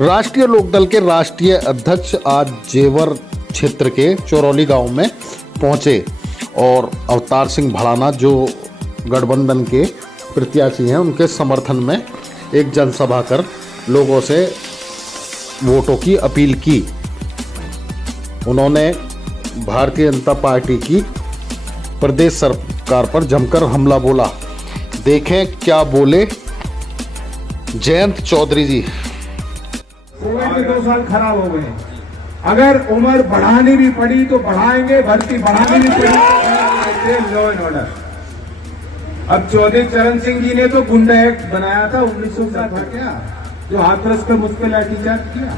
राष्ट्रीय लोकदल के राष्ट्रीय अध्यक्ष आज जेवर क्षेत्र के चौरौली गांव में पहुंचे और अवतार सिंह भड़ाना जो गठबंधन के प्रत्याशी हैं उनके समर्थन में एक जनसभा कर लोगों से वोटों की अपील की। उन्होंने भारतीय जनता पार्टी की प्रदेश सरकार पर जमकर हमला बोला। देखें क्या बोले जयंत चौधरी जी। कोविड के 2 साल खराब हो गए। अगर उम्र बढ़ानी भी पड़ी तो बढ़ाएंगे, भर्ती बढ़ानी भी पड़ी। Law and order. अब चौधरी चरण सिंह जी ने तो गुंडा एक्ट बनाया था 1960 का क्या, जो हाथरस पे मुझ पे लाठीचार्ज किया।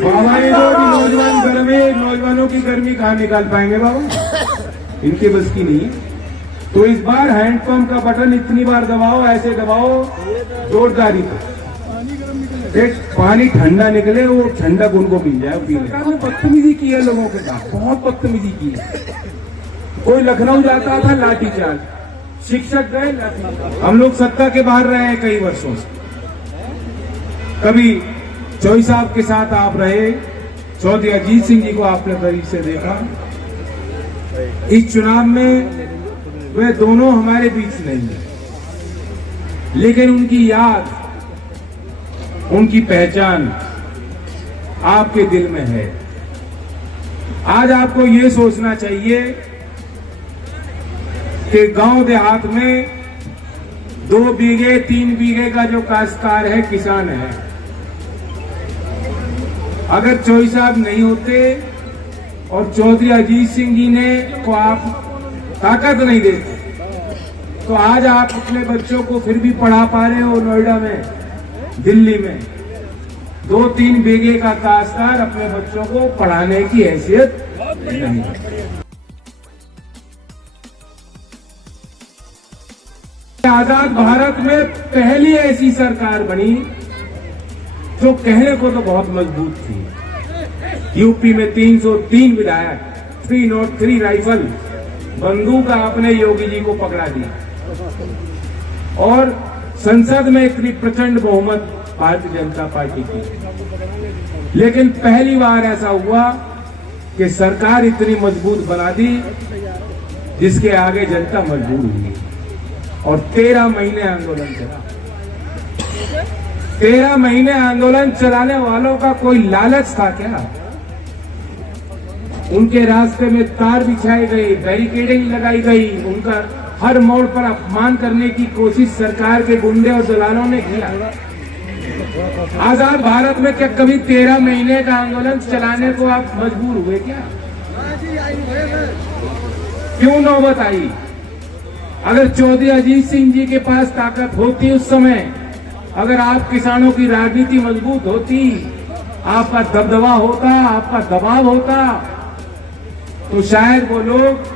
बाबा ने नौजवान गर्मी, नौजवानों की गर्मी कहाँ निकाल पाएंगे बाबा, इनके बस की नहीं। तो इस बार हैंडपंप का बटन इतनी बार दबाओ, ऐसे दबाओ जोरदारी पे, एक पानी ठंडा निकले, वो ठंडक उनको मिल जाए पीने। सरकार ने बदतमीजी की है लोगों के साथ, बहुत बदतमीजी की है। कोई लखनऊ जाता था लाठीचार्ज, शिक्षक गए। हम लोग सत्ता के बाहर रहे हैं कई वर्षों से, कभी चौधरी साहब के साथ आप रहे, चौधरी अजीत सिंह जी को आपने करीब से देखा। इस चुनाव में वे दोनों हमारे बीच नहीं है, लेकिन उनकी याद, उनकी पहचान आपके दिल में है। आज आपको ये सोचना चाहिए कि गांव देहात में 2 बीघे 3 बीघे का जो काश्तकार है, किसान है, अगर चौधरी साहब नहीं होते और चौधरी अजीत सिंह जी ने को आप ताकत नहीं देते, तो आज आप अपने बच्चों को फिर भी पढ़ा पा रहे हो नोएडा में, दिल्ली में। 2-3 बीघे का काश्तकार अपने बच्चों को पढ़ाने की हैसियत नहीं। आजाद भारत में पहली ऐसी सरकार बनी जो कहने को तो बहुत मजबूत थी। यूपी में 303 विधायक, 303 राइफल बंदूक आपने योगी जी को पकड़ा दिया और संसद में इतनी प्रचंड बहुमत भारतीय जनता पार्टी की। लेकिन पहली बार ऐसा हुआ कि सरकार इतनी मजबूत बना दी जिसके आगे जनता मजबूर हुई और 13 महीने आंदोलन चला। 13 महीने आंदोलन चलाने वालों का कोई लालच था क्या? उनके रास्ते में तार बिछाई गई, बैरिकेडिंग लगाई गई, उनका हर मोड़ पर अपमान करने की कोशिश सरकार के गुंडे और दलालों ने किया। आजाद भारत में क्या कभी 13 महीने का आंदोलन चलाने को आप मजबूर हुए क्या? क्यों नौबत आई? अगर चौधरी अजीत सिंह जी के पास ताकत होती उस समय, अगर आप किसानों की राजनीति मजबूत होती, आपका दबदबा होता, आपका दबाव होता, तो शायद वो लोग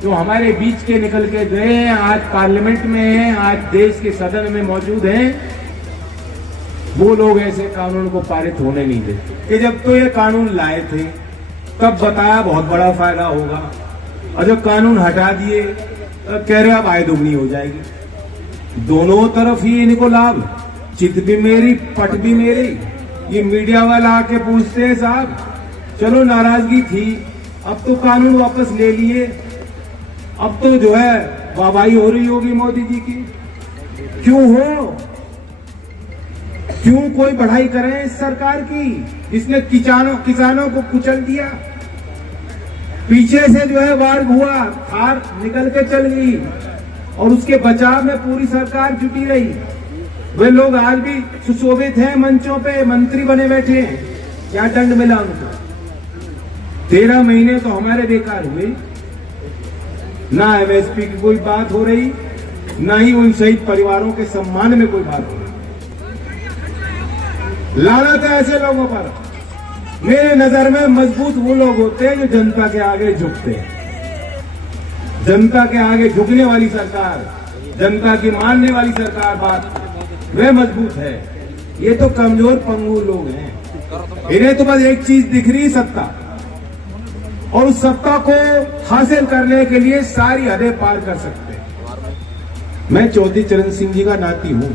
जो हमारे बीच के निकल के गए हैं, आज पार्लियामेंट में हैं, आज देश के सदन में मौजूद हैं, वो लोग ऐसे कानून को पारित होने नहीं देते। कि जब तो ये कानून लाए थे तब बताया बहुत बड़ा फायदा होगा, और जब कानून हटा दिए तब कह रहे अब आय दुगनी हो जाएगी। दोनों तरफ ही इनको लाभ, चित भी मेरी पट भी मेरी। ये मीडिया वाला आके पूछते हैं साहब चलो नाराजगी थी, अब तो कानून वापस ले लिए, अब तो जो है वाहवाही हो रही होगी मोदी जी की। क्यों हो? क्यों कोई बढ़ाई करें इस सरकार की जिसने किसानों को कुचल दिया? पीछे से जो है वार हुआ, थार निकल के चल गई और उसके बचाव में पूरी सरकार जुटी रही। वे लोग आज भी सुशोभित हैं, मंचों पे मंत्री बने बैठे हैं। क्या दंड मिला उनको? 13 महीने तो हमारे बेकार हुए। ना एमएसपी की कोई बात हो रही, ना ही उन शहीद परिवारों के सम्मान में कोई बात हो रही। लानत है ऐसे लोगों पर। मेरे नजर में मजबूत वो लोग होते हैं जो जनता के आगे झुकते हैं। जनता के आगे झुकने वाली सरकार, जनता की मानने वाली सरकार, बात वह मजबूत है। ये तो कमजोर पंगु लोग हैं, इन्हें तो बस एक चीज दिख रही, सत्ता, और उस सत्ता को हासिल करने के लिए सारी हदें पार कर सकते हैं। मैं चौधरी चरण सिंह जी का नाती हूं,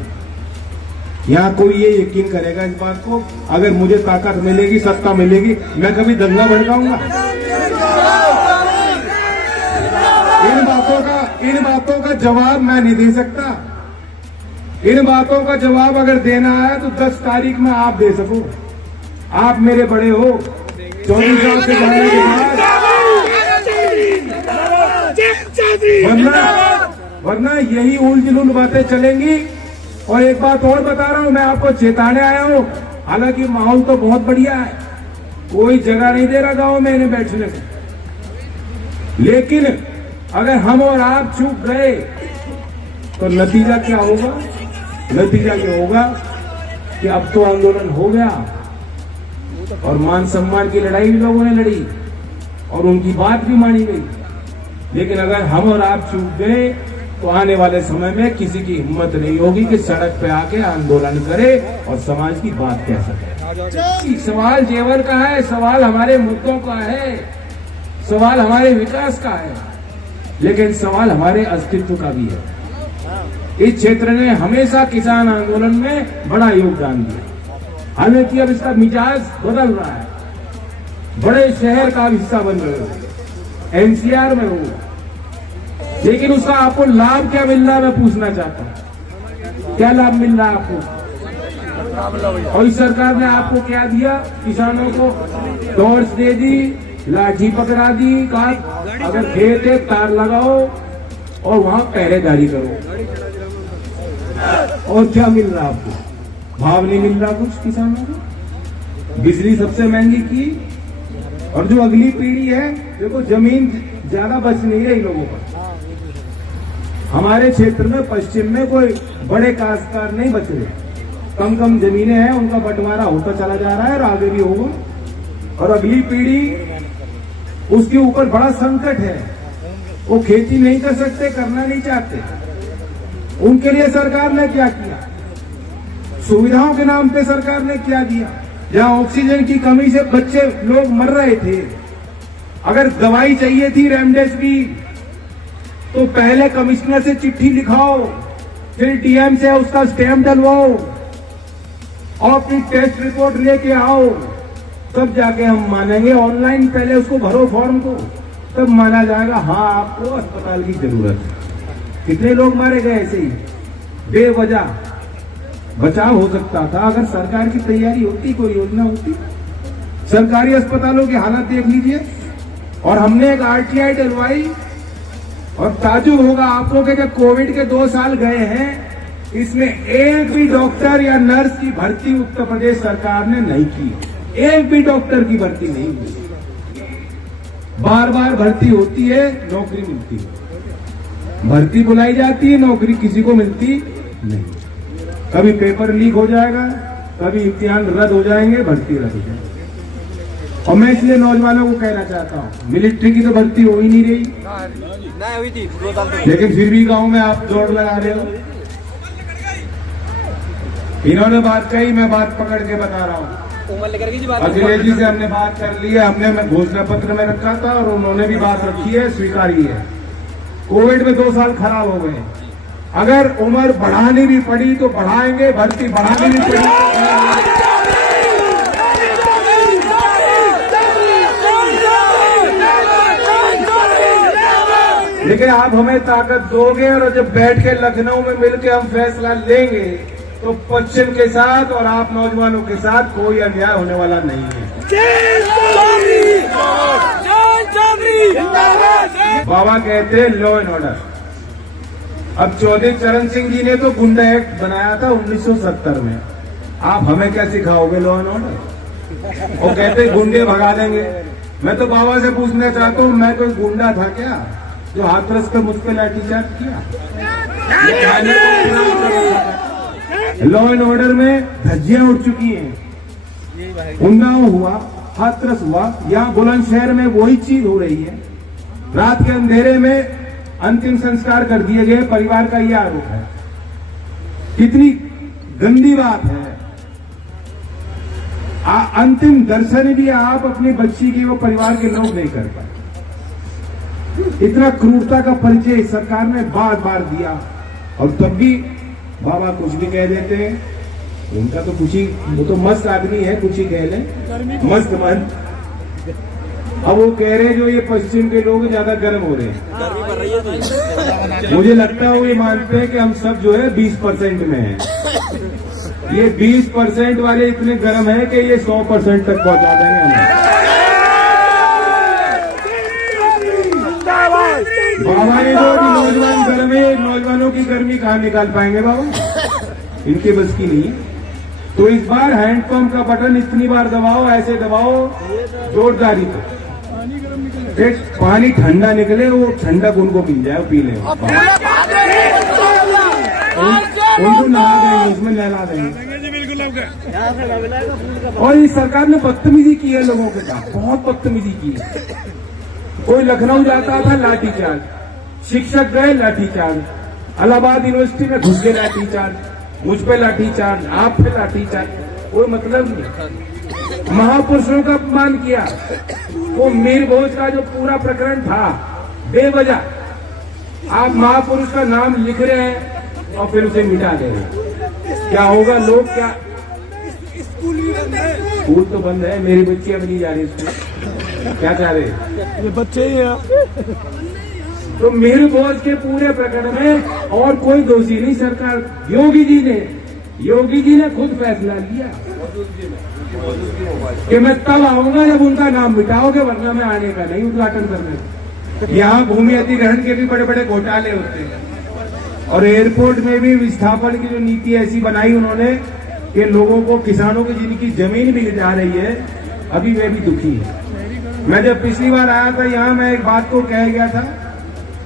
यहाँ कोई ये यकीन करेगा इस बात को, अगर मुझे ताकत मिलेगी, सत्ता मिलेगी, मैं कभी दंगा भड़काऊंगा? इन बातों का जवाब मैं नहीं दे सकता। इन बातों का जवाब अगर देना है तो 10 तारीख में आप दे सको। आप मेरे बड़े हो, 24 साल से जाने के बाद, वरना यही उल जुलूल बातें चलेंगी। और एक बात और बता रहा हूं, मैं आपको चेताने आया हूं। हालांकि माहौल तो बहुत बढ़िया है, कोई जगह नहीं दे रहा गांव में इन्हें बैठने को, लेकिन अगर हम और आप चूक गए तो नतीजा क्या होगा? नतीजा ये होगा कि अब तो आंदोलन हो गया और मान सम्मान की लड़ाई भी लोगों ने लड़ी और उनकी बात भी मानी गई, लेकिन अगर हम और आप चूक गए तो आने वाले समय में किसी की हिम्मत नहीं होगी कि सड़क पे आके आंदोलन करे और समाज की बात कह सके। सवाल जेवर का है, सवाल हमारे मुद्दों का है, सवाल हमारे विकास का है, लेकिन सवाल हमारे अस्तित्व का भी है। इस क्षेत्र ने हमेशा किसान आंदोलन में बड़ा योगदान दिया, हालांकि अब इसका मिजाज बदल रहा है, बड़े शहर का हिस्सा बन रहे हो, एनसीआर में हो, लेकिन उसका आपको लाभ क्या मिल रहा है मैं पूछना चाहता हूं। क्या लाभ मिल रहा है आपको? और इस सरकार ने आपको क्या दिया? किसानों को टॉर्च दे दी, लाठी पकड़ा दी, कहा अगर खेत है तार लगाओ और वहां पहरेदारी करो। और क्या मिल रहा आपको? भाव नहीं मिल रहा कुछ किसानों को, बिजली सबसे महंगी की। और जो अगली पीढ़ी है, देखो जमीन ज्यादा बच नहीं रही लोगों पर। हमारे क्षेत्र में पश्चिम में कोई बड़े काश्तकार नहीं बच रहे, कम कम जमीनें हैं, उनका बंटवारा होता चला जा रहा है और आगे भी होगा। और अगली पीढ़ी, उसके ऊपर बड़ा संकट है, वो खेती नहीं कर सकते, करना नहीं चाहते। उनके लिए सरकार ने क्या किया? सुविधाओं के नाम पे सरकार ने क्या दिया? जहां ऑक्सीजन की कमी से बच्चे लोग मर रहे थे, अगर दवाई चाहिए थी रेमडेसिविर तो पहले कमिश्नर से चिट्ठी लिखाओ, फिर डीएम से उसका स्टैंप डलवाओ और फिर टेस्ट रिपोर्ट लेके आओ, तब जाके हम मानेंगे। ऑनलाइन पहले उसको भरो फॉर्म को, तब माना जाएगा हाँ आपको अस्पताल की जरूरत है। कितने लोग मारे गए ऐसे ही बेवजह? बचाव हो सकता था अगर सरकार की तैयारी होती, कोई योजना होती। सरकारी अस्पतालों की हालत देख लीजिए। और हमने एक आरटीआई डलवाई, और ताजुब होगा आपको कि जब कोविड के 2 साल गए हैं, इसमें एक भी डॉक्टर या नर्स की भर्ती उत्तर प्रदेश सरकार ने नहीं की। एक भी डॉक्टर की भर्ती नहीं हुई। बार बार भर्ती होती है, नौकरी मिलती है, भर्ती बुलाई जाती है, नौकरी किसी को मिलती नहीं। कभी पेपर लीक हो जाएगा, कभी इम्तिहान रद्द हो जाएंगे, भर्ती रद्द हो जाएगी। और मैं इसलिए नौजवानों को कहना चाहता हूं, मिलिट्री की तो भर्ती हो ही नहीं रही, हुई थी, लेकिन फिर भी गांव में आप जोर लगा रहे हो। इन्होंने बात कही, मैं बात पकड़ के बता रहा हूं। अखिलेश जी से हमने बात कर ली है, हमने घोषणा पत्र में रखा था और उन्होंने भी बात रखी है, स्वीकारी है। कोविड में 2 साल खराब हो गए, अगर उम्र बढ़ानी भी पड़ी तो बढ़ाएंगे, भर्ती बढ़ानी भी पड़ी। लेकिन आप हमें ताकत दोगे और जब बैठ के लखनऊ में मिलकर हम फैसला लेंगे तो पश्चिम के साथ और आप नौजवानों के साथ कोई अन्याय होने वाला नहीं है। बाबा कहते हैं लॉ एंड ऑर्डर। अब चौधरी चरण सिंह जी ने तो गुंडा एक्ट बनाया था 1970 में, आप हमें क्या सिखाओगे लॉ एंड ऑर्डर? वो कहते गुंडे भगा देंगे। मैं तो बाबा से पूछना चाहता हूँ, मैं कोई गुंडा था क्या जो हाथरस पे मुझ पे लाठीचार्ज किया? लॉ एंड ऑर्डर में धज्जियां उड़ चुकी हैं। उन्नाव हुआ, हाथरस हुआ, यहाँ बुलंदशहर में वही चीज हो रही है। रात के अंधेरे में अंतिम संस्कार कर दिए गए, परिवार का यह आरोप है। कितनी गंदी बात है। अंतिम दर्शन भी आप अपनी बच्ची के, वो परिवार के लोग नहीं कर पाए। इतना क्रूरता का परिचय सरकार ने बार बार दिया और तब भी बाबा कुछ भी कह देते हैं। उनका तो कुछ ही, वो तो मस्त आदमी है, कुछ ही कह लें, मस्त मन। अब वो कह रहे हैं जो ये पश्चिम के लोग ज्यादा गर्म हो रहे हैं। गर्मी बढ़ रही है जी। मुझे लगता है वो ये मानते हैं कि हम सब जो है 20% में हैं। ये 20% वाले इतने गर्म हैं कि ये 100% तक पहुंचा देंगे हमें। बाबा ने जो भी नौजवान गर्म है, नौजवानों की गर्मी कहाँ निकाल पाएंगे बाबा, इनके बस की नहीं। तो इस बार हैंडपंप का बटन इतनी बार दबाओ, ऐसे दबाओ जोरदारी तो एक पानी ठंडा निकले, वो ठंडक उनको मिल जाए, पी लें, उनको नहा देंगे, उसमें नहला देंगे। और इस सरकार ने बदतमीजी की है लोगों के साथ, बहुत बदतमीजी की है। कोई लखनऊ जाता था लाठीचार्ज, शिक्षक गए लाठीचार्ज, इलाहाबाद यूनिवर्सिटी में घुस गए लाठीचार्ज, मुझ पे लाठीचार्ज, आप पे लाठीचार्ज, कोई मतलब नहीं। महापुरुषों का अपमान किया। वो मीर भोज का जो पूरा प्रकरण था बेवजह, आप महापुरुष का नाम लिख रहे हैं और फिर उसे मिटा दे रहे हैं। क्या होगा, लोग क्या, स्कूल तो बंद है, मेरी बच्ची अब नहीं जा रही स्कूल, क्या चाह रहे ये बच्चे ही हैं। तो मीर भोज के पूरे प्रकरण में और कोई दोषी नहीं, सरकार योगी जी ने खुद फैसला लिया कि मैं तब आऊंगा जब उनका नाम मिटाओगे, वरना मैं आने का नहीं उद्घाटन करने। यहाँ भूमि अधिग्रहण के भी बड़े बड़े घोटाले होते हैं, और एयरपोर्ट में भी विस्थापन की जो नीति ऐसी बनाई उन्होंने कि लोगों को, किसानों की जिनकी जमीन भी जा रही है, अभी वे भी दुखी है। मैं जब पिछली बार आया था यहाँ, मैं एक बात को कह गया था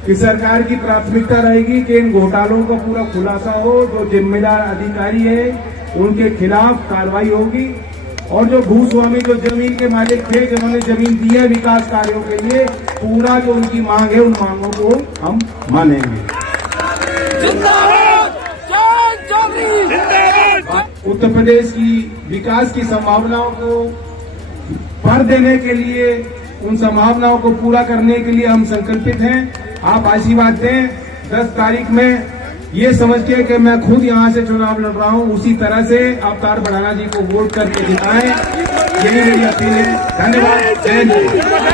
कि सरकार की प्राथमिकता रहेगी कि इन घोटालों का पूरा खुलासा हो, जो जिम्मेदार अधिकारी है उनके खिलाफ कार्रवाई होगी, और जो भूस्वामी, जो जमीन के मालिक थे, जिन्होंने जमीन दी है विकास कार्यों के लिए, पूरा जो उनकी मांग है, उन मांगों को हम मानेंगे। उत्तर प्रदेश की विकास की संभावनाओं को भर देने के लिए, उन संभावनाओं को पूरा करने के लिए हम संकल्पित हैं। आप आशीर्वाद दें। 10 तारीख में ये समझ के कि मैं खुद यहाँ से चुनाव लड़ रहा हूँ, उसी तरह से अवतार भड़ाना जी को वोट करके जिताएं, यही मेरी अपील है। धन्यवाद। जय हिंद।